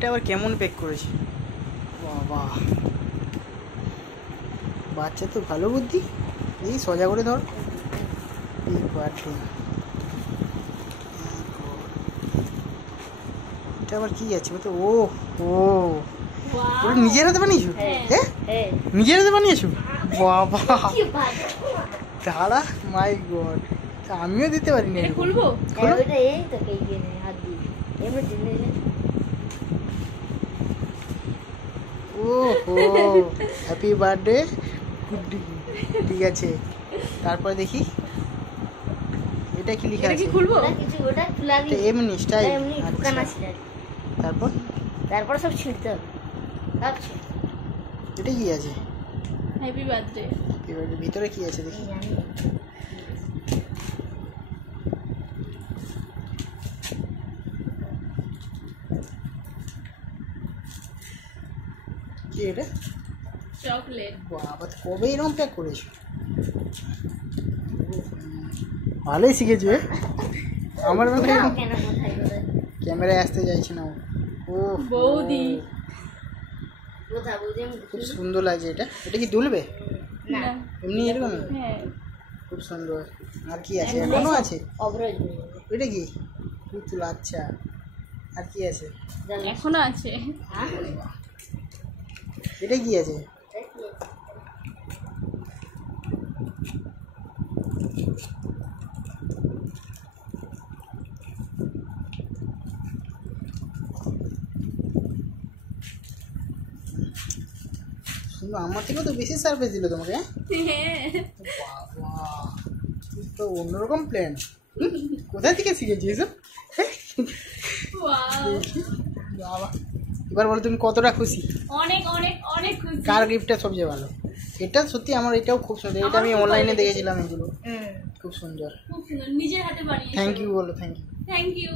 এটা আবার কেমন প্যাক করেছে বাবা, বাচ্চা তো ভালো বুদ্ধি। এই সোজা করে ধর। এটা আবার কি আছে বলতো? ও ও ওটা নিজের হাতে বানিয়েছো? হ্যাঁ নিজের হাতে বানিয়েছো? বাবা দাঁড়া, মাই গড, আমিও দিতে পারি না। খুলবো? ও হো, হ্যাপি বার্থডে গুড্ডি। ঠিক আছে, তারপরে দেখি এটা কি লেখা আছে। খুলবো? এমনি স্টাইল। তারপর তারপর সব ছিঁড়তে হবে। এটা কি আছে? Happy birthday. ভিতরে কি আছে দেখি। কি এটা? চকলেট। বাবা, কবে এরকম প্যাক করেছো? ভালোই শিখেছো। আমার ক্যামেরায় আসতে চাইছে না ও। বৌদি খুব সুন্দর লাগছে এটা। এটা কি দুলবে? না এমনি এরকম? হ্যাঁ খুব সুন্দর। আর কি আছে? এখনো আছে? এটা কি পুতুল? আচ্ছা, আর কি আছে? এখনো আছে। এটা কি আছে? আমার থেকে তো বেশি সার্ভিস দিল তোমাকে। বাবা, তো অন্যরকম প্ল্যান। কোথা থেকে শিখেছিস? বাবা, এবার বলো তুমি কতটা খুশি? অনেক অনেক অনেক খুশি। কার গিফটটা সবচেয়ে ভালো? এটা সত্যি আমার, এটাও খুব সুন্দর। এটা আমি অনলাইনে দেখেছিলাম, এগুলো খুব সুন্দর। খুব সুন্দর, নিজের হাতে বানিয়েছি। থ্যাংক ইউ বলো। Thank you. Thank you.